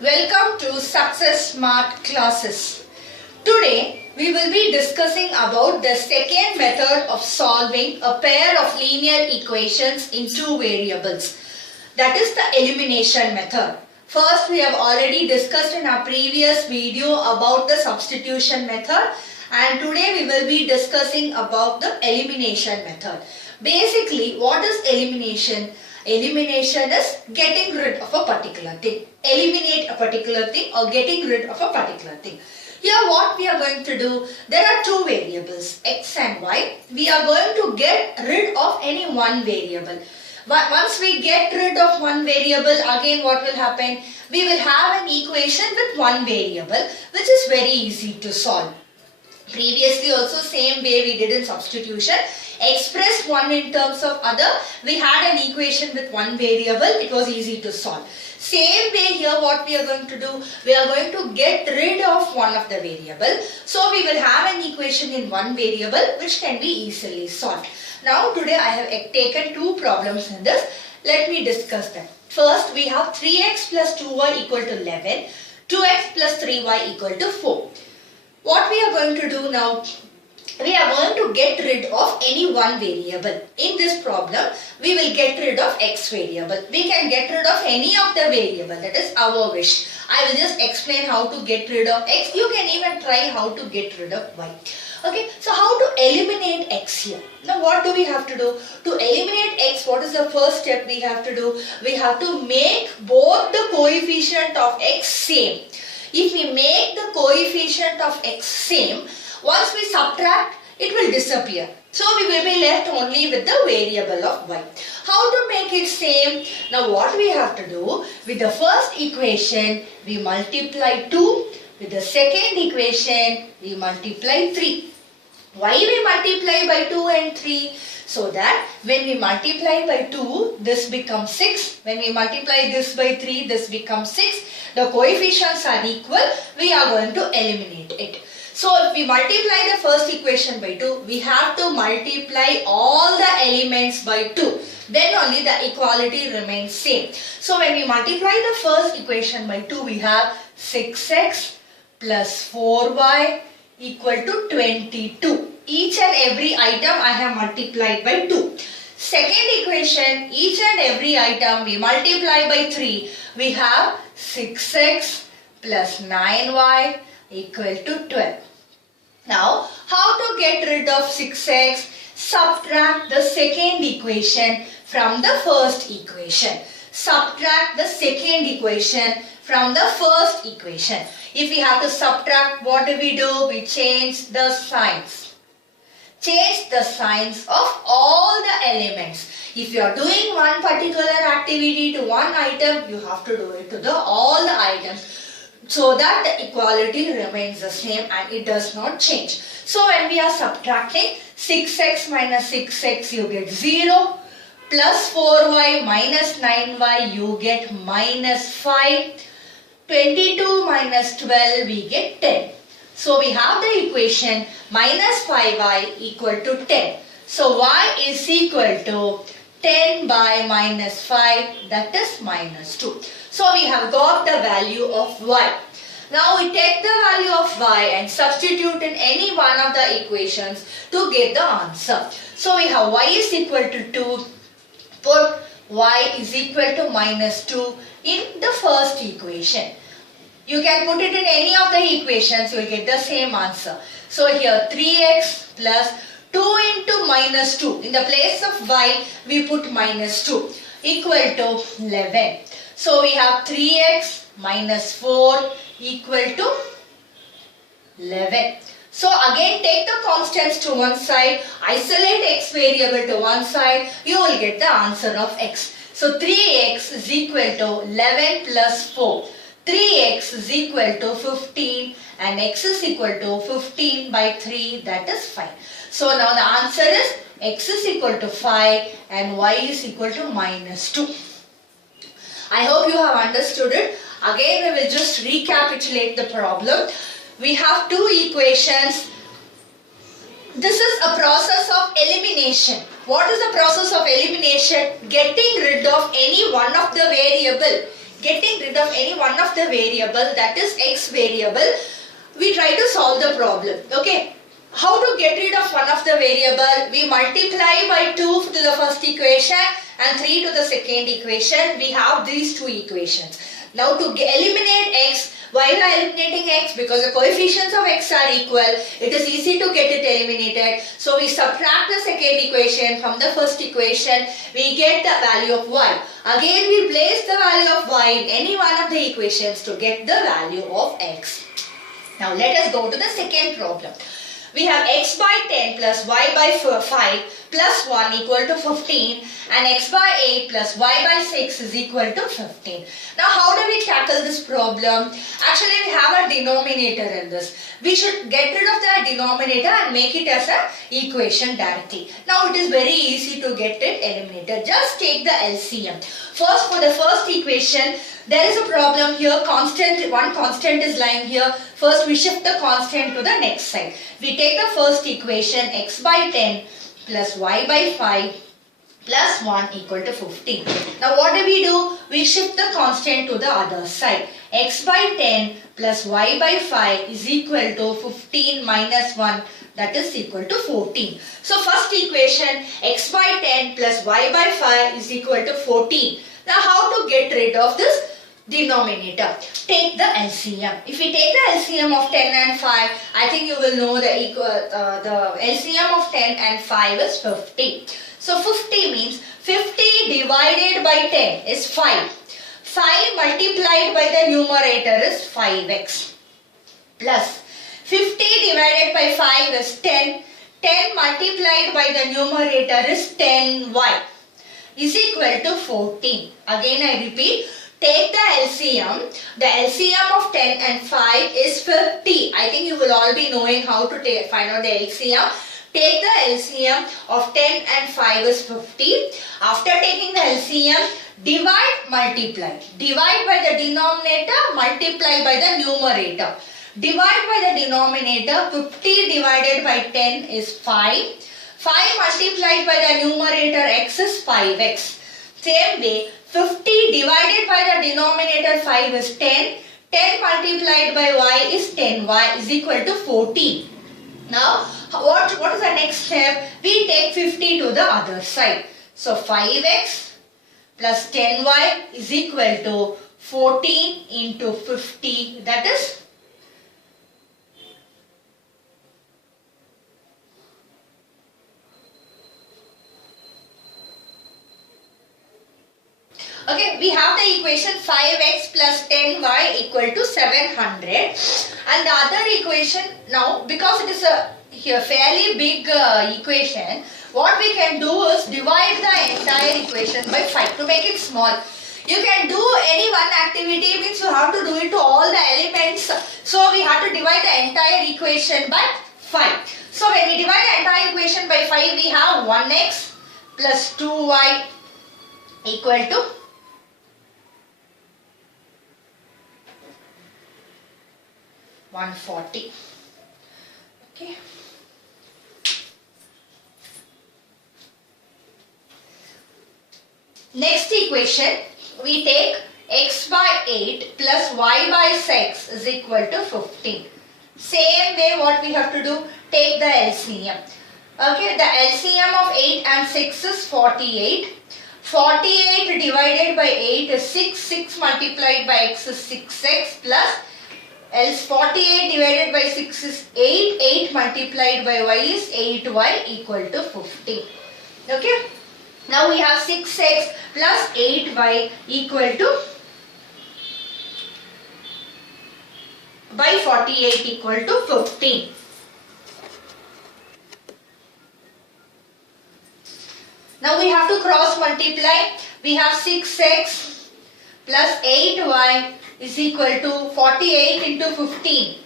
Welcome to Success Smart Classes. Today we will be discussing about the second method of solving a pair of linear equations in two variables. That is the elimination method. First, we have already discussed in our previous video about the substitution method, and today we will be discussing about the elimination method. Basically, what is elimination? Elimination is getting rid of a particular thing. Eliminate a particular thing or getting rid of a particular thing. Here what we are going to do, there are two variables, x and y. We are going to get rid of any one variable. But once we get rid of one variable, again what will happen? We will have an equation with one variable, which is very easy to solve. Previously also same way we did in substitution. Expressed one in terms of other, we had an equation with one variable, it was easy to solve. Same way here what we are going to do, we are going to get rid of one of the variable. So we will have an equation in one variable which can be easily solved. Now today I have taken two problems in this. Let me discuss them. First we have 3x plus 2y equal to 11, 2x plus 3y equal to 4. What we are going to do now, we are going to get rid of any one variable. In this problem, we will get rid of x variable. We can get rid of any of the variable, that is our wish. I will just explain how to get rid of x. You can even try how to get rid of y. Okay, so how to eliminate x here? Now what do we have to do? To eliminate x, what is the first step we have to do? We have to make both the coefficient of x same. If we make the coefficient of x same, once we subtract, it will disappear. So we will be left only with the variable of y. How to make it same? Now what we have to do? With the first equation, we multiply 2. With the second equation, we multiply 3. Why we multiply by 2 and 3? So that when we multiply by 2, this becomes 6. When we multiply this by 3, this becomes 6. The coefficients are equal. We are going to eliminate it. So if we multiply the first equation by 2, we have to multiply all the elements by 2. Then only the equality remains same. So when we multiply the first equation by 2, we have 6x plus 4y equal to 22. Each and every item I have multiplied by 2. Second equation, each and every item we multiply by 3. We have 6x plus 9y equal to 12. Now, how to get rid of 6x? Subtract the second equation from the first equation. Subtract the second equation from the first equation. If we have to subtract, what do? We change the signs. Change the signs of all the elements. If you are doing one particular activity to one item, you have to do it to all the items, so that the equality remains the same and it does not change. So when we are subtracting 6x minus 6x, you get 0, plus 4y minus 9y, you get minus 5, 22 minus 12, we get 10. So we have the equation minus 5y equal to 10. So y is equal to 10 by minus 5, that is minus 2. So we have got the value of y. Now we take the value of y and substitute in any one of the equations to get the answer. So we have y is equal to 2. Put y is equal to minus 2 in the first equation. You can put it in any of the equations, you will get the same answer. So here 3x plus 2 into minus 2. In the place of y, we put minus 2 equal to 11. So we have 3x minus 4 equal to 11. So again take the constants to one side, isolate x variable to one side, you will get the answer of x. So 3x is equal to 11 plus 4. 3x is equal to 15 and x is equal to 15 by 3, that is 5. So now the answer is x is equal to 5 and y is equal to minus 2. I hope you have understood it. Again we will just recapitulate the problem. We have two equations. This is a process of elimination. What is the process of elimination? Getting rid of any one of the variable. getting rid of any one of the variable, that is x variable, we try to solve the problem. Okay. How to get rid of one of the variable? We multiply by 2 to the first equation and 3 to the second equation. We have these two equations. Now to eliminate x, why we are eliminating x? Because the coefficients of x are equal. It is easy to get it eliminated. So we subtract the second equation from the first equation. We get the value of y. Again we place the value of y in any one of the equations to get the value of x. Now let us go to the second problem. We have x by 10 plus y by 5 plus 1 equal to 15 and x by 8 plus y by 6 is equal to 15. Now how do we tackle this problem? Actually we have a denominator in this. We should get rid of the denominator and make it as an equation directly. Now it is very easy to get it eliminated. Just take the LCM. First, for the first equation, there is a problem here. One constant is lying here. First we shift the constant to the next side. We take the first equation, x by 10 plus y by 5 plus 1 equal to 15. Now what do? We shift the constant to the other side. X by 10 plus y by 5 is equal to 15 minus 1, that is equal to 14. So first equation, x by 10 plus y by 5 is equal to 14. Now how to get rid of this denominator? Take the LCM. If we take the LCM of 10 and 5, I think you will know the LCM of 10 and 5 is 50. So 50 means 50 divided by 10 is 5. 5 multiplied by the numerator is 5x plus 50 divided by 5 is 10. 10 multiplied by the numerator is 10y is equal to 14. Again I repeat, take the LCM. The LCM of 10 and 5 is 50. I think you will all be knowing how to find out the LCM. Take the LCM of 10 and 5 is 50. After taking the LCM, divide, multiply. Divide by the denominator, multiply by the numerator. Divide by the denominator, 50 divided by 10 is 5. 5 multiplied by the numerator x is 5x. Same way, 50 divided by the denominator 5 is 10. 10 multiplied by y is 10y is equal to 14. Now, what is the next step? We take 50 to the other side. So, 5x plus 10y is equal to 14 into 50, that is okay, we have the equation 5x plus 10y equal to 700, and the other equation, now because it is a fairly big equation, what we can do is divide the entire equation by 5 to make it small. You can do any one activity, means you have to do it to all the elements. So we have to divide the entire equation by 5. So when we divide the entire equation by 5, we have 1x plus 2y equal to 140. Okay. Next equation, we take x by 8 plus y by 6 is equal to 15. Same way what we have to do, take the LCM. Okay, the LCM of 8 and 6 is 48. 48 divided by 8 is 6. 6 multiplied by x is 6x plus else 48 divided by 6 is 8. 8 multiplied by y is 8y equal to 50. Okay. Now we have 6x plus 8y equal to by 48 equal to 15. Now we have to cross multiply. We have 6x plus 8y is equal to 48 into 15.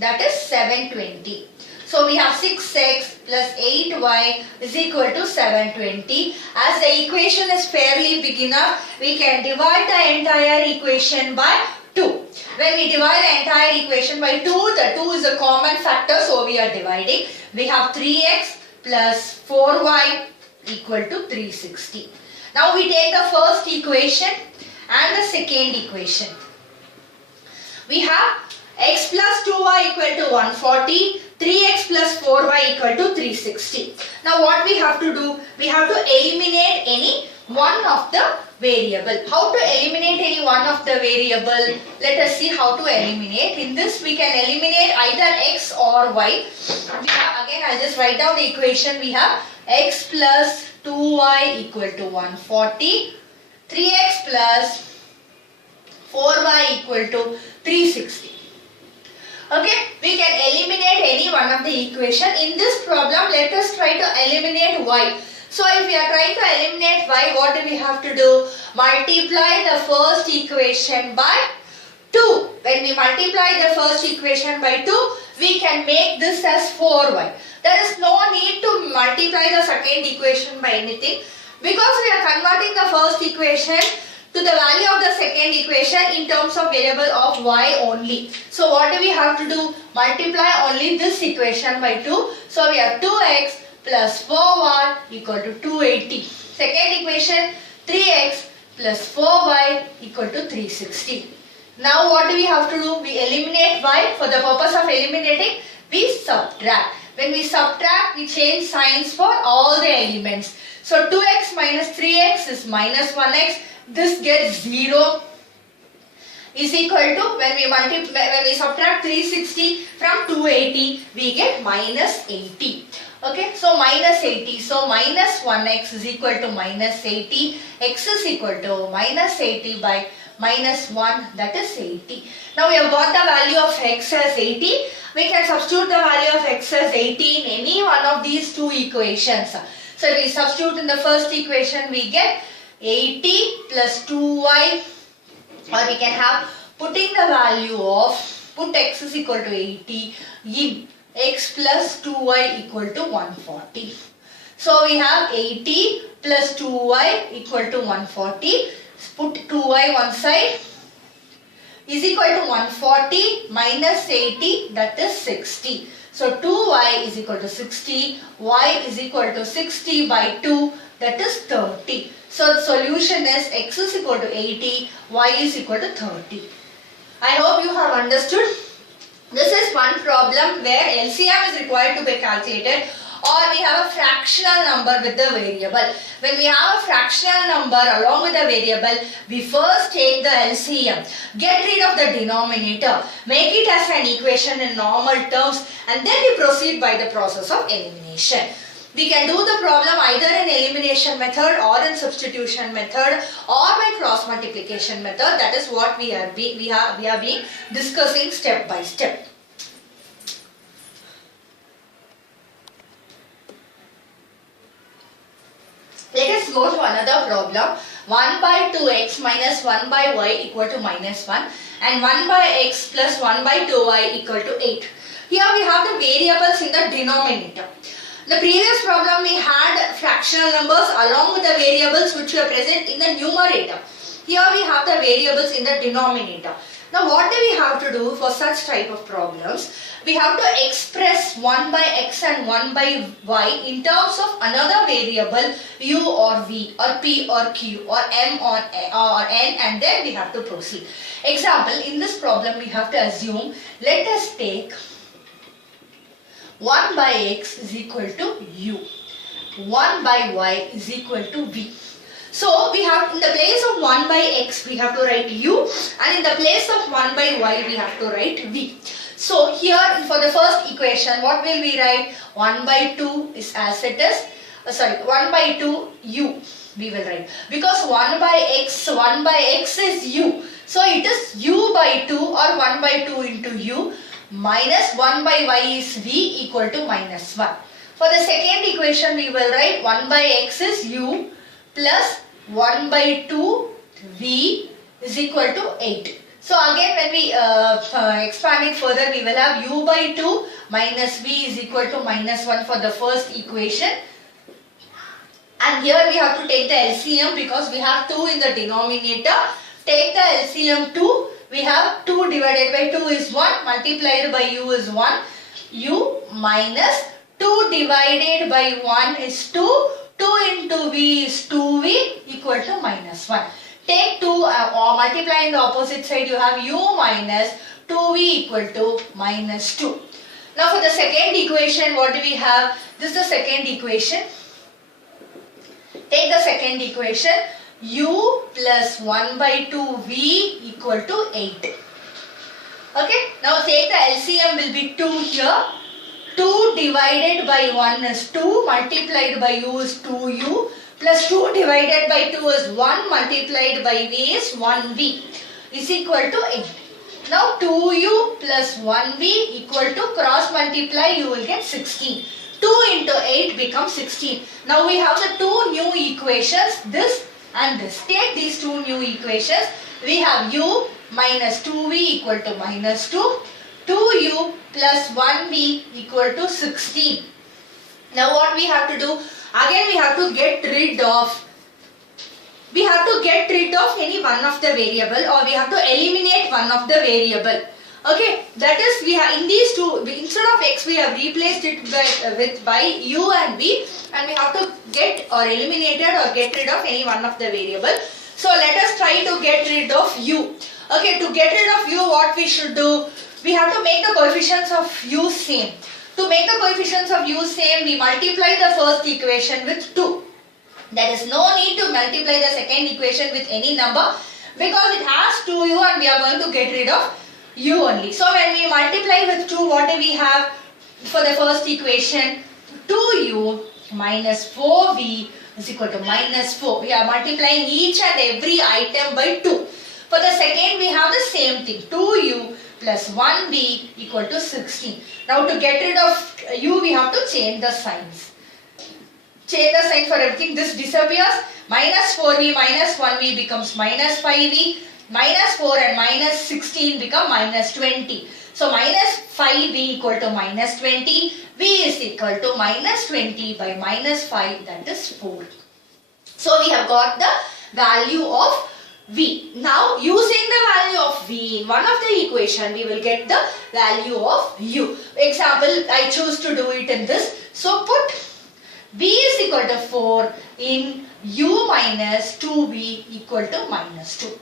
That is 720. So we have 6x plus 8y is equal to 720. As the equation is fairly big enough, we can divide the entire equation by 2. When we divide the entire equation by 2, the 2 is a common factor, so we are dividing. We have 3x plus 4y equal to 360. Now we take the first equation and the second equation. We have x plus 2y equal to 140, 3x plus 4y equal to 360. Now what we have to do? We have to eliminate any one of the variable. How to eliminate any one of the variable? Let us see how to eliminate. In this we can eliminate either x or y. We have, again I'll just write down the equation. We have x plus 2y equal to 140, 3x plus 4y equal to 360. Okay, we can eliminate any one of the equation. In this problem, let us try to eliminate y. So if we are trying to eliminate y, what do we have to do? Multiply the first equation by 2. When we multiply the first equation by 2, we can make this as 4y. There is no need to multiply the second equation by anything, because we are converting the first equation to the value of the second equation in terms of variable of y only. So what do we have to do? Multiply only this equation by 2. So we have 2x plus 4y equal to 280. Second equation, 3x plus 4y equal to 360. Now what do we have to do? We eliminate y. For the purpose of eliminating, we subtract. When we subtract, we change signs for all the elements. So 2x minus 3x is minus 1x. This gets 0 is equal to, when we subtract 360 from 280, we get minus 80. Okay, so minus 80. So minus 1x is equal to minus 80. X is equal to minus 80 by minus 1, that is 80. Now we have got the value of x as 80. We can substitute the value of x as 80 in any one of these two equations. So if we substitute in the first equation, we get 80 plus 2y, or we can have putting the value of, put x is equal to 80 in x plus 2y equal to 140. So we have 80 plus 2y equal to 140. Put 2y one side is equal to 140 minus 80, that is 60. So 2y is equal to 60, y is equal to 60 by 2, that is 30. So the solution is x is equal to 80, y is equal to 30. I hope you have understood. This is one problem where LCM is required to be calculated, or we have a fractional number with the variable. When we have a fractional number along with a variable, we first take the LCM, get rid of the denominator, make it as an equation in normal terms, and then we proceed by the process of elimination. We can do the problem either in elimination method or in substitution method or by cross multiplication method. That is what we have been discussing step by step. Let us go to another problem. 1 by 2x minus 1 by y equal to minus 1 and 1 by x plus 1 by 2y equal to 8. Here we have the variables in the denominator. The previous problem we had fractional numbers along with the variables which were present in the numerator. Here we have the variables in the denominator. Now what do we have to do for such type of problems? We have to express 1 by x and 1 by y in terms of another variable u or v or p or q or m or n, and then we have to proceed. Example, in this problem we have to assume, let us take 1 by x is equal to u, 1 by y is equal to v. So we have, in the place of 1 by x we have to write u, and in the place of 1 by y we have to write v. So here for the first equation, what will we write? 1 by 2 is as it is, 1 by 2 u we will write, because 1 by x is u. So it is u by 2 or 1 by 2 into u minus 1 by y is v equal to minus 1. For the second equation we will write 1 by x is u plus 1 by 2 v is equal to 8. So again when we expand it further, we will have u by 2 minus v is equal to minus 1 for the first equation. And here we have to take the LCM because we have 2 in the denominator. Take the LCM 2. We have 2 divided by 2 is 1, multiplied by u is 1. U minus 2 divided by 1 is 2. 2 into v is 2v equal to minus 1. Take 2 or multiply in the opposite side, you have u minus 2v equal to minus 2. Now for the second equation, what do we have? This is the second equation. Take the second equation, u plus 1 by 2v equal to 8. Okay, now take the LCM will be 2 here. 2 divided by 1 is 2, multiplied by u is 2u, plus 2 divided by 2 is 1, multiplied by v is 1v, is equal to 8. Now 2u plus 1v equal to cross multiply, you will get 16. 2 into 8 becomes 16. Now we have the two new equations, this and this. Take these two new equations. We have u minus 2v equal to minus 2. 2u plus 1v equal to 16. Now what we have to do? Again we have to get rid of any one of the variable, or we have to eliminate one of the variable. Okay, that is, we have in these two, instead of x we have replaced it by u and v, and we have to get or eliminated or get rid of any one of the variable. So let us try to get rid of u. Okay, to get rid of u, what we should do? We have to make the coefficients of u same. To make the coefficients of u same, we multiply the first equation with 2. There is no need to multiply the second equation with any number, because it has 2u and we are going to get rid of u only. So when we multiply with 2, what do we have for the first equation? 2u minus 4v is equal to minus 4. We are multiplying each and every item by 2. For the second, we have the same thing. 2u plus 1v equal to 16. Now to get rid of u, we have to change the signs. Change the sign for everything. This disappears. Minus 4v minus 1v becomes minus 5v. Minus 4 and minus 16 become minus 20. So minus 5v equal to minus 20. V is equal to minus 20 by minus 5, that is 4. So we have got the value of v. Now using the value of v in one of the equation, we will get the value of u. Example, I choose to do it in this. So put v is equal to 4 in u minus 2v equal to minus 2.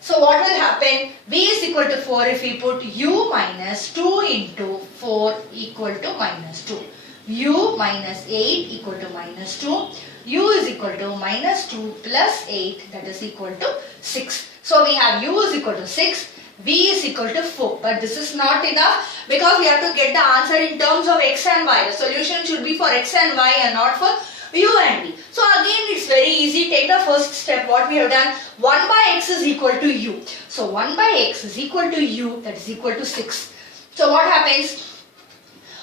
So what will happen? V is equal to 4 if we put u minus 2 into 4 equal to minus 2. U minus 8 equal to minus 2. U is equal to minus 2 plus 8, that is equal to 6. So we have u is equal to 6. V is equal to 4. But this is not enough, because we have to get the answer in terms of x and y. The solution should be for x and y and not for u and v. So again it's very easy. Take the first step. What we have done, 1 by x is equal to u. So 1 by x is equal to u, that is equal to 6. So what happens?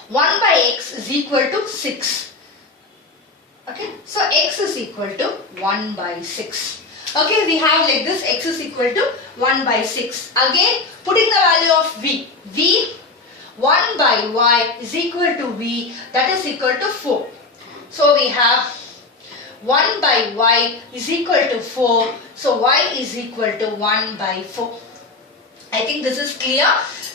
1 by x is equal to 6. Okay, so x is equal to 1 by 6. Okay, we have like this, x is equal to 1 by 6. Again, putting the value of v. V, 1 by y is equal to v, that is equal to 4. So we have 1 by y is equal to 4. So y is equal to 1 by 4. I think this is clear,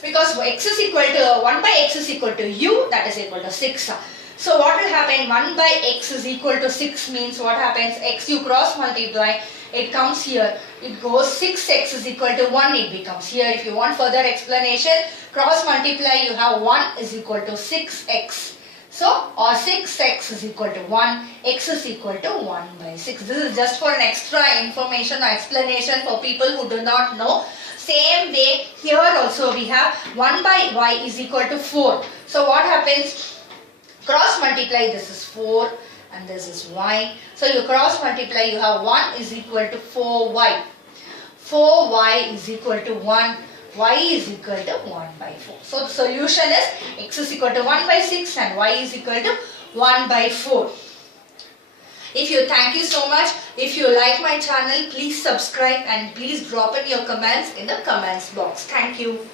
because x is equal to 1 by x is equal to u, that is equal to 6. So what will happen? 1 by x is equal to 6 means what happens? X you cross multiply, it comes here. It goes 6x is equal to 1, it becomes here. If you want further explanation, cross multiply, you have 1 is equal to 6x. So, or 6x is equal to 1, x is equal to 1 by 6. This is just for an extra information or explanation for people who do not know. Same way, here also we have 1 by y is equal to 4. So what happens? Cross multiply, this is 4 and this is y. So you cross multiply, you have 1 is equal to 4y. 4y is equal to 1. Y is equal to 1 by 4. So the solution is x is equal to 1 by 6 and y is equal to 1 by 4. Thank you so much. If you like my channel, please subscribe and please drop in your comments in the comments box. Thank you.